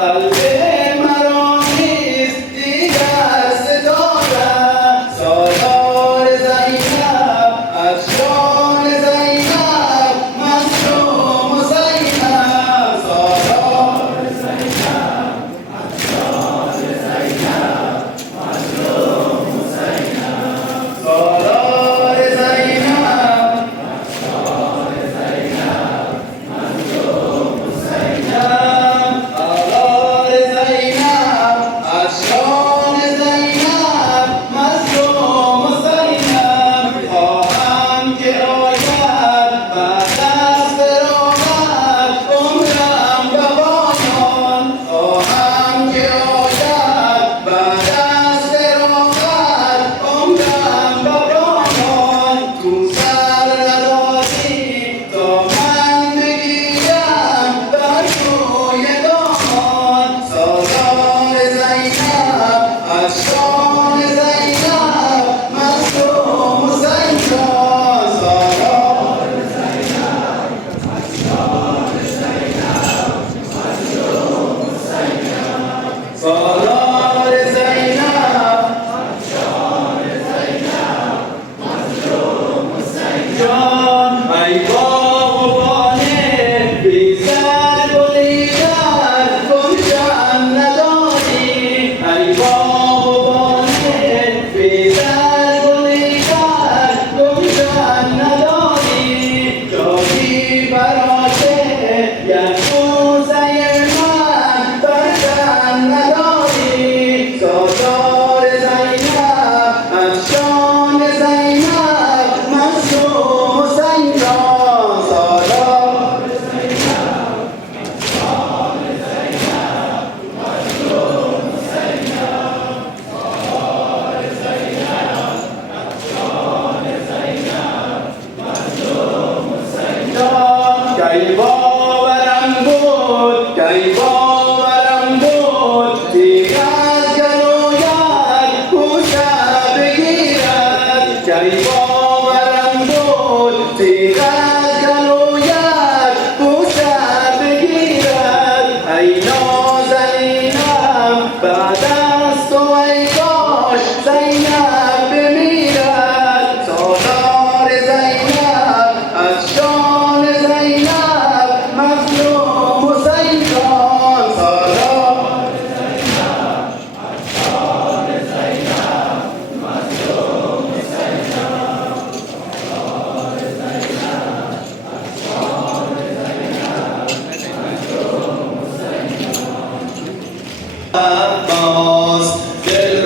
قلب مرا نیست دیگر ستادم. سالار زینب از شان زینب مظلوم و زینب. سالار زینب از شان زینب مظلوم و زینب. سالار زینب از شان زینب مظلوم و زینب. سالار زینب از شان زینب مظلوم و زینب. خواهم که آید بعد از فراغت عمرم به پایان. خواهم که آید بعد از فراغت عمرم به پایان. تو سر ندادی تا من بگیرم بر روی دامان. سالار زینب از شان زینب مظلوم و زینب. سالار زینب از شان زینب مظلوم و زینب. سالار زینب از شان زینب مظلوم و زینب. ای باغبان بی سر گلیدن گلشن نداری. ای باغبان بی سر گلیدن گلشن نداری. جایی براشه یک موزه من بر تن نداری. سالار زینب از شان زینب مظلوم و زینب. سالار زینب از شان زینب مظلوم و زینب. سالار زینب از شان زینب مظلوم و زینب. کی باورم بود کی باورم بود تیغ از گلویت گوشه بگیرد. کی باورم بود تیغ از گلویت گوشه بگیرد. ای نازنینم بعد از تو ای کاش زینب بمیرد. سالار زینب از شان زینب مظلوم و زینب. سالار زینب از شان زینب مظلوم و زینب. سالار زینب از شان زینب مظلوم و زینب. عباس دل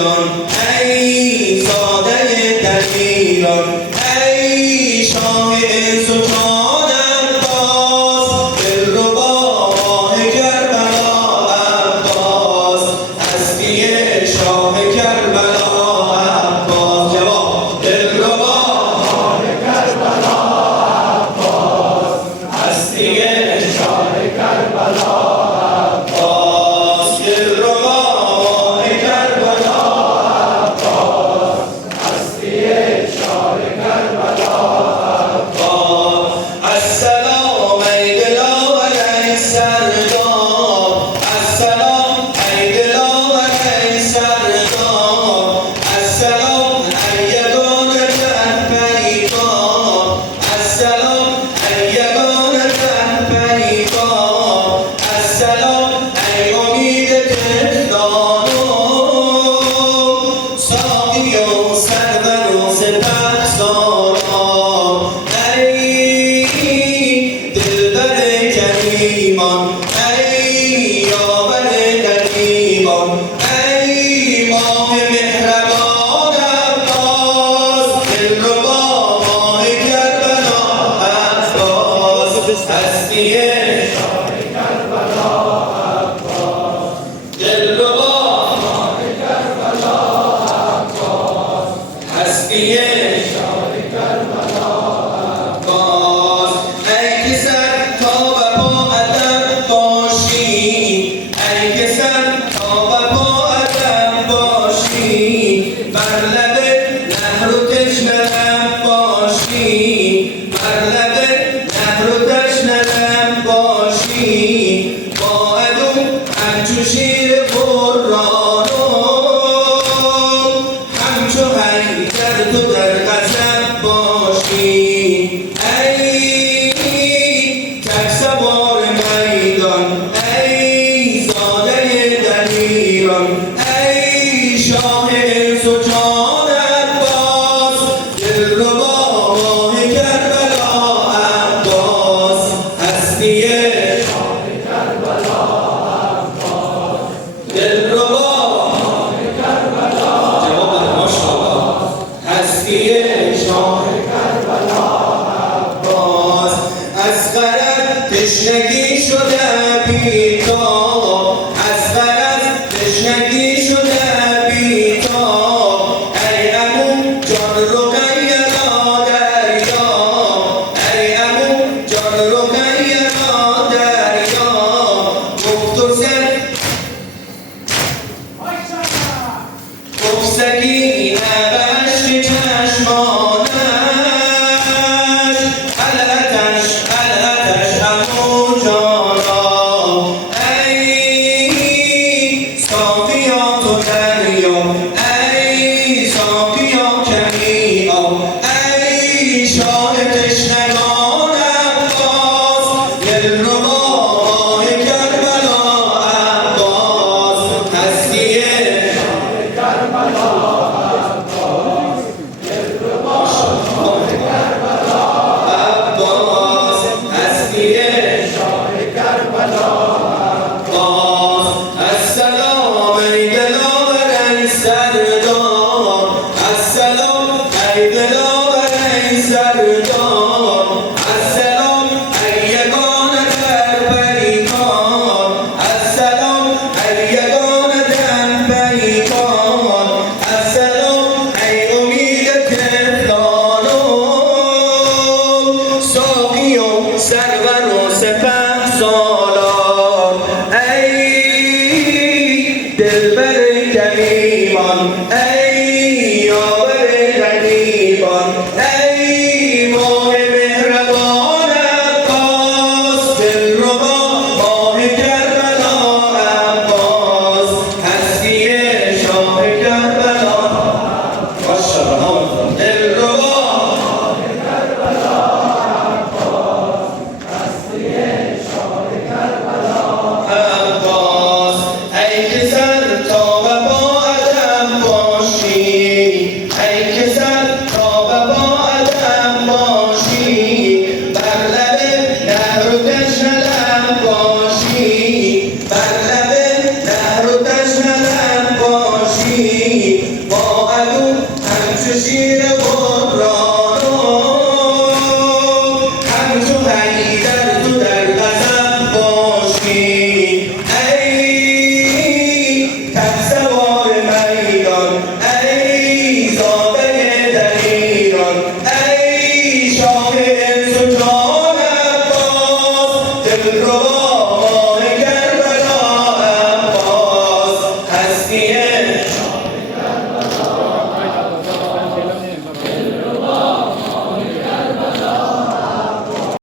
ایران، ای ساده دلیران، ای شاه عز و جان عباس، دلربا ماه کربلا عباس، هستی شاه کربلا عباس. جواب دلربا ماه کربلا عباس، هستی شاه کربلا عباس، دلربا ماه کربلا عباس، هستی شاه کربلا عباس. السلام ای دلاور ای سردار، السلام ای دلاور ای سردار، السلام ای یگانه پیکار، السلام ای یگانه پیکار، السلام ای امید تهرانم، ساقی و سرور و سپهسالار، ای دلبر کریمان، ای یاور قدیمان، ای ماه مهربان عباس، دلربا ماه کربلا عباس، هستی شاه کربلا عباس، دلربا ماه کربلا عباس، هستی شاه کربلا عباس. ای که سر تا به پا ادب باشی، ای که سر تا به پا ادب باشی، بر لب نهر و تشنه لب باشی، بر لب نهر و تشنه لب باشی، با عدو همچو شیر قرانم، همچو حیدر تو در غضب باشی، ای تک سوار میدان، ای زاده دلیران، ای شاه عز و جان عباس، دلربا ماه کربلا عباس، هستی شاه کربلا عباس، دلربا ماه کربلا جواب ماشاءالله، هستی شاه کربلا عباس. از غرض تشنگی شده بیتاب، از غرض تشنگی شده بیتاب، ای عمو جان رقینا دریا، ای عمو جان رقینا دریا، مختصر سکینه به عشق چشمانش، الاتش عمو جانا، ای صافیا تو دریا، ای صافیا کمیا، ای شاه تشنگان عباس، دلربا ماه کربلا عباس، هستی عباس، هستی شاه کربلا عباس. السلام ای دلاور ای سردار، السلام ای دلاور ای سردار، السلام ای یگانه پیکار، السلام ای یگانه پیکار، السلام ای امید تهرانم، ساقی و سرور و سپهسالار، ای دلبر کریمان، ای یاور غریبان، ای ماه مهربان عباس، دلربا ماه کربلا عباس، هستی شاه کربلا ماشاءالله، دلربا عباس، ای که سر تا به پا ادب باشی، ای که سر تا به پا ادب باشی، بر لب نهر و تشنه لب باشی، بر لب نهر و تشنه لب باشی، دلربا